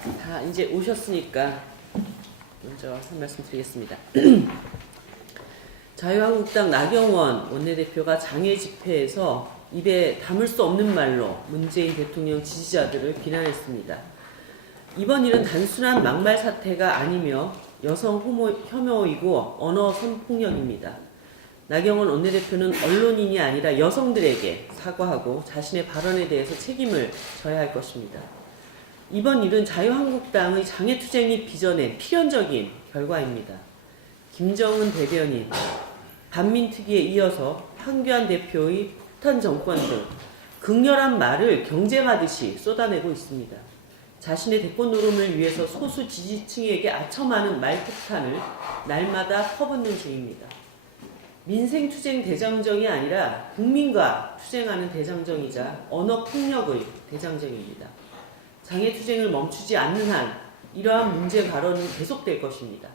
다 이제 오셨으니까 먼저 한 말씀 드리겠습니다. 자유한국당 나경원 원내대표가 장애 집회에서 입에 담을 수 없는 말로 문재인 대통령 지지자들을 비난했습니다. 이번 일은 단순한 막말 사태가 아니며 여성 혐오이고 언어 성폭력입니다. 나경원 원내대표는 언론인이 아니라 여성들에게 사과하고 자신의 발언에 대해서 책임을 져야 할 것입니다. 이번 일은 자유한국당의 장애투쟁이 빚어낸 필연적인 결과입니다. 김정은 대변인, 반민특위에 이어서 황교안 대표의 폭탄 정권 등 극렬한 말을 경쟁하듯이 쏟아내고 있습니다. 자신의 대권 노름을 위해서 소수 지지층에게 아첨하는 말폭탄을 날마다 퍼붓는 중입니다. 민생투쟁 대장정이 아니라 국민과 투쟁하는 대장정이자 언어폭력의 대장정입니다. 장애투쟁을 멈추지 않는 한 이러한 문제 발언은 계속될 것입니다.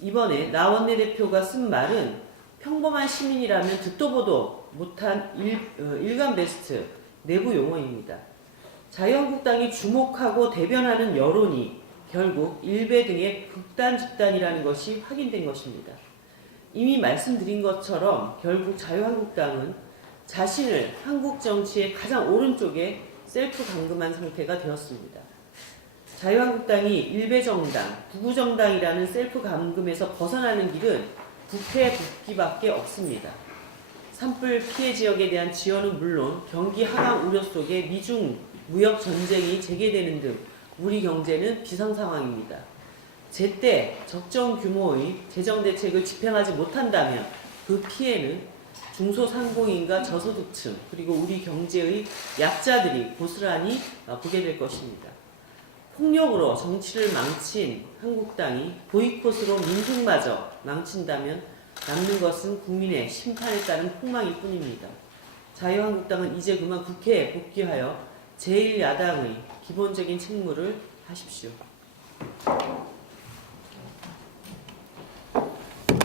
이번에 나 원내대표가 쓴 말은 평범한 시민이라면 듣도 보도 못한 일간베스트 내부 용어입니다. 자유한국당이 주목하고 대변하는 여론이 결국 일베 등의 극단 집단이라는 것이 확인된 것입니다. 이미 말씀드린 것처럼 결국 자유한국당은 자신을 한국 정치의 가장 오른쪽에 셀프 감금한 상태가 되었습니다. 자유한국당이 일베정당, 부구정당이라는 셀프 감금에서 벗어나는 길은 부패 복귀밖에 없습니다. 산불 피해 지역에 대한 지원은 물론 경기 하강 우려 속에 미중 무역 전쟁이 재개되는 등 우리 경제는 비상 상황입니다. 제때 적정 규모의 재정 대책을 집행하지 못한다면 그 피해는 중소상공인과 저소득층 그리고 우리 경제의 약자들이 고스란히 보게 될 것입니다. 폭력으로 정치를 망친 한국당이 보이콧으로 민생마저 망친다면 남는 것은 국민의 심판에 따른 폭망일 뿐입니다. 자유한국당은 이제 그만 국회에 복귀하여 제1야당의 기본적인 책무를 하십시오.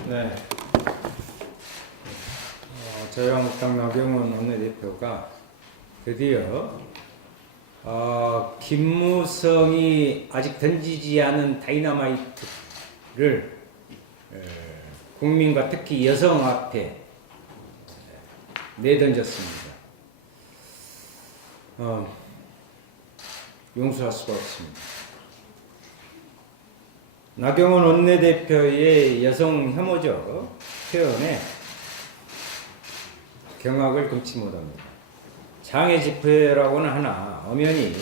네. 자유한국당 나경원 원내대표가 드디어 김무성이 아직 던지지 않은 다이너마이트를 국민과 특히 여성 앞에 내던졌습니다. 용서할 수가 없습니다. 나경원 원내대표의 여성 혐오적 표현에 경악을 금치 못합니다. 장애 집회라고는 하나 엄연히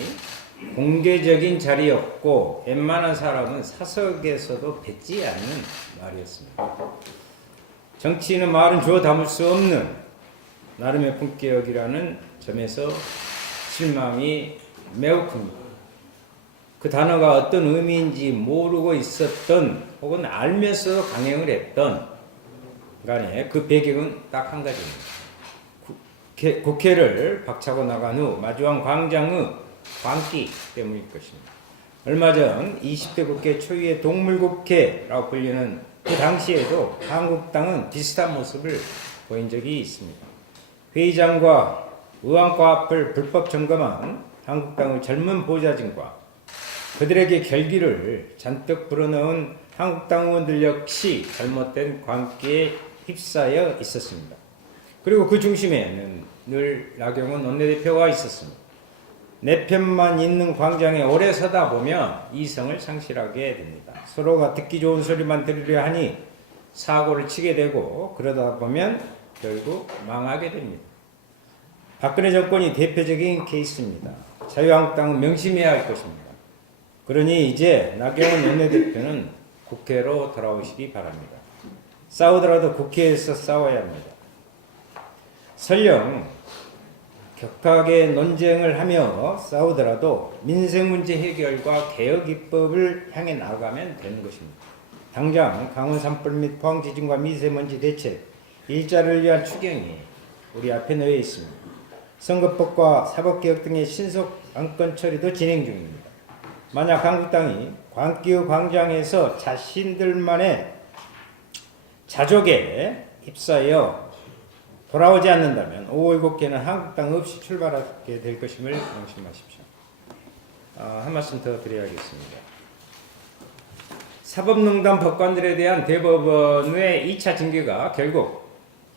공개적인 자리였고 웬만한 사람은 사석에서도 뱉지 않는 말이었습니다. 정치인은 말은 주워 담을 수 없는 나름의 품격이라는 점에서 실망이 매우 큽니다. 그 단어가 어떤 의미인지 모르고 있었던 혹은 알면서 강행을 했던 간에 그 배경은 딱 한 가지입니다. 국회를 박차고 나간 후 마주한 광장의 광기 때문일 것입니다. 얼마 전 20대 국회 초유의 동물국회라고 불리는 그 당시에도 한국당은 비슷한 모습을 보인 적이 있습니다. 회의장과 의원과 앞을 불법 점검한 한국당의 젊은 보좌진과 그들에게 결기를 잔뜩 불어넣은 한국당 의원들 역시 잘못된 광기에 휩싸여 있었습니다. 그리고 그 중심에는 늘 나경원 원내대표가 있었습니다. 내 편만 있는 광장에 오래 서다 보면 이성을 상실하게 됩니다. 서로가 듣기 좋은 소리만 들으려 하니 사고를 치게 되고 그러다 보면 결국 망하게 됩니다. 박근혜 정권이 대표적인 케이스입니다. 자유한국당은 명심해야 할 것입니다. 그러니 이제 나경원 원내대표는 국회로 돌아오시기 바랍니다. 싸우더라도 국회에서 싸워야 합니다. 설령 격하게 논쟁을 하며 싸우더라도 민생 문제 해결과 개혁 입법을 향해 나가면 되는 것입니다. 당장 강원 산불 및 포항 지진과 미세먼지 대책 일자를 위한 추경이 우리 앞에 놓여 있습니다. 선거법과 사법개혁 등의 신속 안건 처리도 진행 중입니다. 만약 한국당이 광기의 광장에서 자신들만의 자족에 휩싸여 돌아오지 않는다면 5월 국회는 한국당 없이 출발하게 될 것임을 명심하십시오. 한 말씀 더 드려야겠습니다. 사법농단 법관들에 대한 대법원의 2차 징계가 결국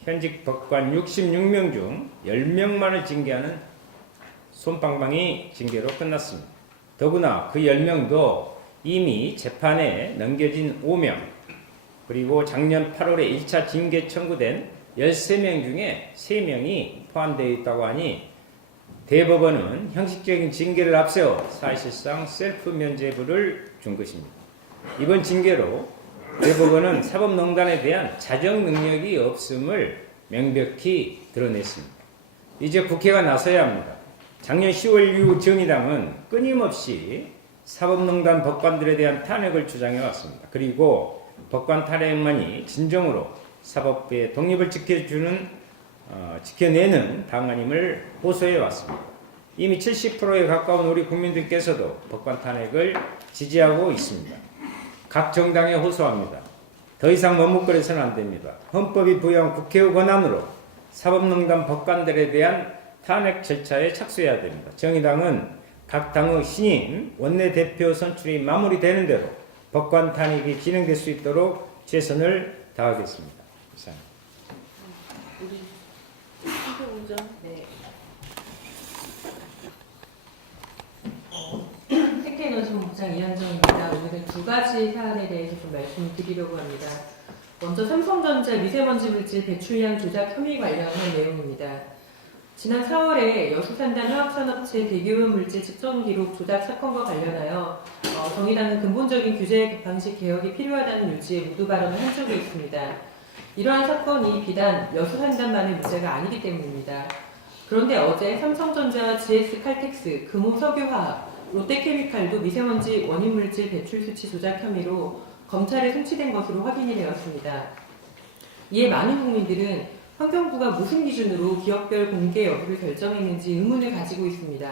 현직 법관 66명 중 10명만을 징계하는 솜방망이 징계로 끝났습니다. 더구나 그 10명도 이미 재판에 넘겨진 5명, 그리고 작년 8월에 1차 징계 청구된 13명 중에 3명이 포함되어 있다고 하니 대법원은 형식적인 징계를 앞세워 사실상 셀프 면죄부를 준 것입니다. 이번 징계로 대법원은 사법농단에 대한 자정 능력이 없음을 명백히 드러냈습니다. 이제 국회가 나서야 합니다. 작년 10월 이후 정의당은 끊임없이 사법농단 법관들에 대한 탄핵을 주장해 왔습니다. 그리고 법관 탄핵만이 진정으로 사법부의 독립을 지켜내는 방안임을 호소해 왔습니다. 이미 70%에 가까운 우리 국민들께서도 법관 탄핵을 지지하고 있습니다. 각 정당에 호소합니다. 더 이상 머뭇거려서는 안 됩니다. 헌법이 부여한 국회의 권한으로 사법농단 법관들에 대한 탄핵 절차에 착수해야 됩니다. 정의당은 각 당의 신임 원내대표 선출이 마무리되는 대로 법관 탄핵이 진행될 수 있도록 최선을 다하겠습니다. 이상입니다. 우리 한평훈장. 네. 생태에너지본부장 이한정입니다. 오늘은 두 가지 사안에 대해서 좀 말씀드리려고 합니다. 먼저 삼성전자 미세먼지 물질 배출량 조작 혐의 관련한 내용입니다. 지난 4월에 여수산단 화학산업체 대기오염 물질 측정 기록 조작 사건과 관련하여 정의당은 근본적인 규제 방식 개혁이 필요하다는 요지의 모두 발언을 한 적이 있습니다. 이러한 사건이 비단 여수산단만의 문제가 아니기 때문입니다. 그런데 어제 삼성전자와 GS칼텍스, 금호석유화학, 롯데케미칼도 미세먼지 원인물질 배출 수치 조작 혐의로 검찰에 송치된 것으로 확인이 되었습니다. 이에 많은 국민들은 환경부가 무슨 기준으로 기업별 공개 여부를 결정했는지 의문을 가지고 있습니다.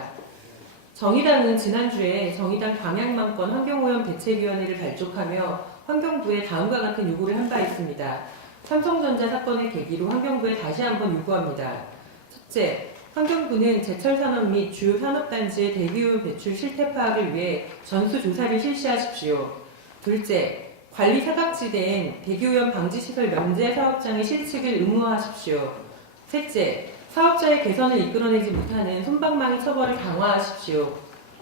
정의당은 지난주에 정의당 방향망권 환경오염 대책위원회를 발족하며 환경부에 다음과 같은 요구를 한 바 있습니다. 삼성전자 사건을 계기로 환경부에 다시 한번 요구합니다. 첫째, 환경부는 제철산업 및 주요 산업단지의 대기오염 배출 실태 파악을 위해 전수조사를 실시하십시오. 둘째, 관리 사각지대엔 대기오염 방지시설 면제 사업장의 실측을 의무화하십시오. 셋째, 사업자의 개선을 이끌어내지 못하는 솜방망이 처벌을 강화하십시오.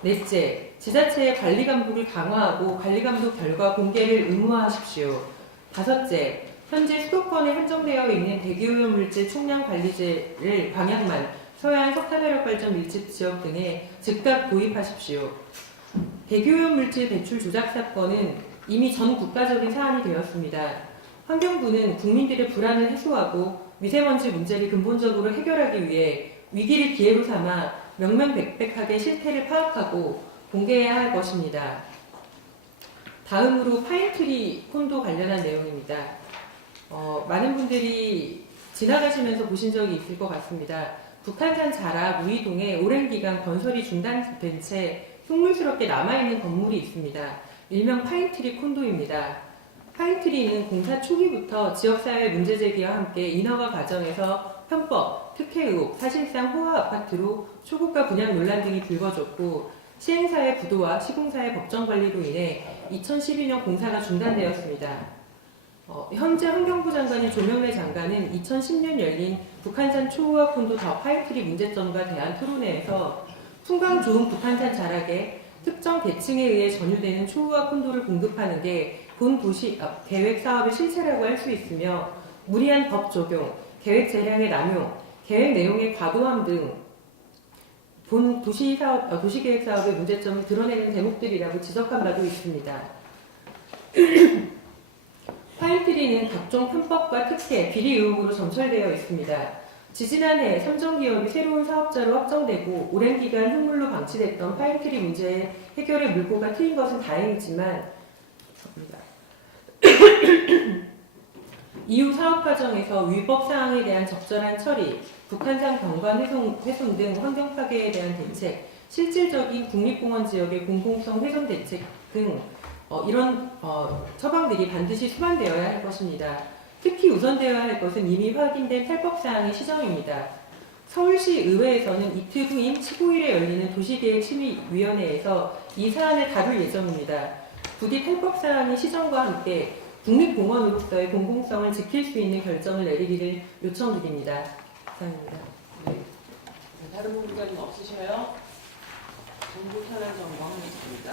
넷째, 지자체의 관리 감독을 강화하고 관리 감독 결과 공개를 의무화하십시오. 다섯째, 현재 수도권에 한정되어 있는 대기오염 물질 총량 관리제를 방향만, 서해안 석탄화력발전 밀집 지역 등에 즉각 도입하십시오. 대기오염 물질 배출 조작 사건은 이미 전 국가적인 사안이 되었습니다. 환경부는 국민들의 불안을 해소하고 미세먼지 문제를 근본적으로 해결하기 위해 위기를 기회로 삼아 명명백백하게 실태를 파악하고 공개해야 할 것입니다. 다음으로 파인트리 콘도 관련한 내용입니다. 많은 분들이 지나가시면서 보신 적이 있을 것 같습니다. 북한산 자락 우이동에 오랜 기간 건설이 중단된 채 흉물스럽게 남아있는 건물이 있습니다. 일명 파인트리 콘도입니다. 파인트리는 공사 초기부터 지역사회 문제제기와 함께 인허가 과정에서 편법, 특혜 의혹, 사실상 호화 아파트로 초고가 분양 논란 등이 불거졌고 시행사의 부도와 시공사의 법정관리로 인해 2012년 공사가 중단되었습니다. 현재 환경부 장관인 조명래 장관은 2010년 열린 북한산 초호화 콘도 더 파인트리 문제점과 대한 토론회에서 풍광 좋은 북한산 자락에 특정 계층에 의해 전유되는 초호화 콘도를 공급하는 게 본 도시 계획 사업의 실체라고 할 수 있으며 무리한 법 적용, 계획 재량의 남용, 계획 내용의 과도함 등 본 도시계획 사업의 문제점을 드러내는 대목들이라고 지적한 바도 있습니다. 파인트리는 각종 편법과 특혜, 비리 의혹으로 점철되어 있습니다. 지지난해 삼성기업이 새로운 사업자로 확정되고 오랜 기간 흉물로 방치됐던 파인트리 문제의 해결의 물꼬가 트인 것은 다행이지만 이후 사업 과정에서 위법 사항에 대한 적절한 처리, 북한산 경관 훼손 등 환경 파괴에 대한 대책, 실질적인 국립공원 지역의 공공성 훼손 대책 등 이런 처방들이 반드시 수반되어야 할 것입니다. 특히 우선되어야 할 것은 이미 확인된 탈법 사항의 시정입니다. 서울시 의회에서는 이틀 후인 15일에 열리는 도시계획심의위원회에서 이 사안을 다룰 예정입니다. 부디 탈법 사항이 시정과 함께 국립공원으로서의 공공성을 지킬 수 있는 결정을 내리기를 요청드립니다. 이상입니다. 네. 다른 부분자는 없으셔요? 정부 현안 점검하겠습니다.